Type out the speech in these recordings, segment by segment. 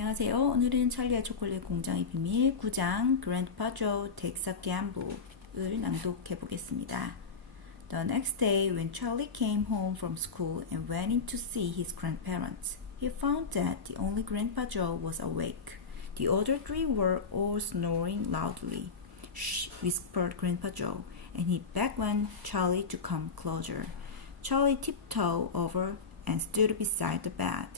안녕하세요. 오늘은 찰리와 초콜릿 공장의 비밀 9장 Grandpa Joe Takes a Gamble을 낭독해 보겠습니다. The next day, when Charlie came home from school and went in to see his grandparents, he found that the only Grandpa Joe was awake. The other three were all snoring loudly. Shh, whispered Grandpa Joe, and he beckoned Charlie to come closer. Charlie tiptoed over and stood beside the bed.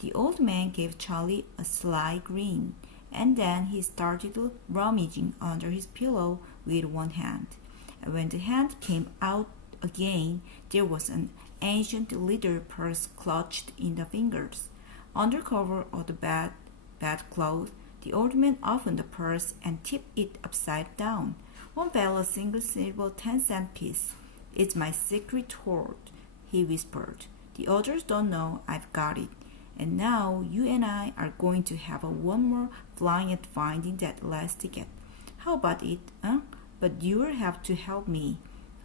The old man gave Charlie a sly grin, and then he started rummaging under his pillow with one hand. And when the hand came out again, there was an ancient leather purse clutched in the fingers. Under cover of the bedclothes, the old man opened the purse and tipped it upside down. One fell a single silver 10-cent piece. "It's my secret hoard," he whispered. "The others don't know I've got it. And now you and I are going to have one more flying at finding that last ticket. How about it, huh? But you'll have to help me."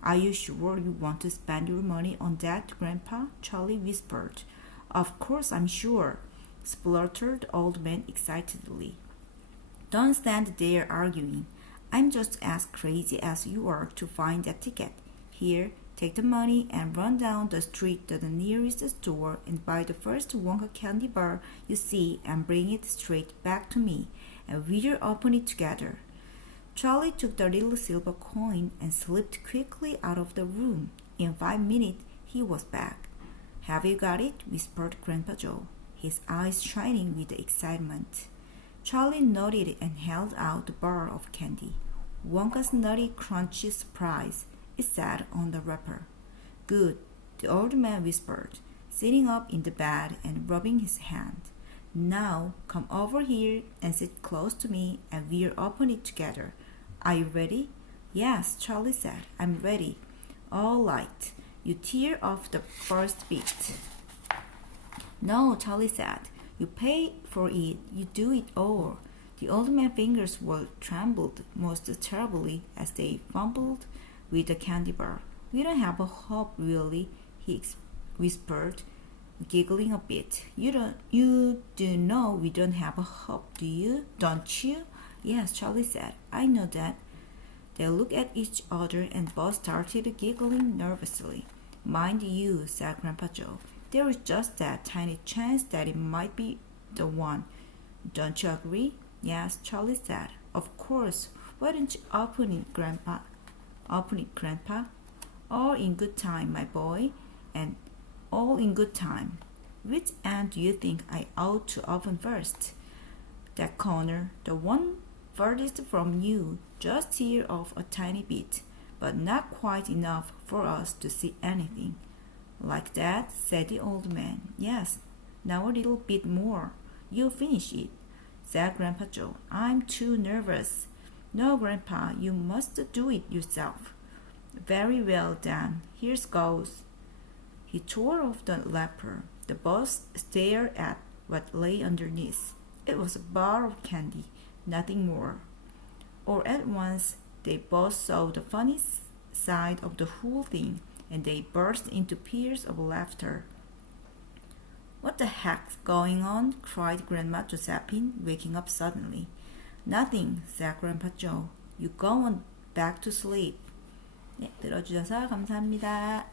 "Are you sure you want to spend your money on that, Grandpa?" Charlie whispered. "Of course I'm sure," spluttered the old man excitedly. "Don't stand there arguing. I'm just as crazy as you are to find that ticket. Here, take the money and run down the street to the nearest store and buy the first Wonka candy bar you see and bring it straight back to me, and we'll open it together." Charlie took the little silver coin and slipped quickly out of the room. In 5 minutes, he was back. "Have you got it?" whispered Grandpa Joe, his eyes shining with excitement. Charlie nodded and held out the bar of candy. "Wonka's Nutty Crunchy Surprise," it said on the wrapper. "Good," the old man whispered, sitting up in the bed and rubbing his hand. "Now come over here and sit close to me and we'll open it together. Are you ready?" "Yes," Charlie said, "I'm ready." "All right, you tear off the first bit." "No," Charlie said, "you pay for it, you do it all." The old man's fingers were trembled most terribly as they fumbled with the candy bar. "We don't have a hope, really," he whispered, giggling a bit. You do know we don't have a hope, do you? Don't you?" "Yes," Charlie said, "I know that." They looked at each other and both started giggling nervously. "Mind you," said Grandpa Joe, "there is just that tiny chance that it might be the one. Don't you agree?" "Yes," Charlie said. "Of course. Why don't you open it, Grandpa?" "Open it, Grandpa." "All in good time, my boy, and all in good time. Which end do you think I ought to open first?" "That corner, the one furthest from you. Just tear off a tiny bit, but not quite enough for us to see anything." "Like that?" said the old man. "Yes. Now a little bit more. You'll finish it," said Grandpa Joe. "I'm too nervous." "No, Grandpa, you must do it yourself." "Very well, then. Here goes." He tore off the wrapper. The boys stared at what lay underneath. It was a bar of candy, nothing more. All at once, they both saw the funny side of the whole thing, and they burst into peals of laughter. "What the heck's going on?" cried Grandma Josephine, waking up suddenly. "Nothing," said Grandpa Joe. "You go on back to sleep." 네, 들어주셔서 감사합니다.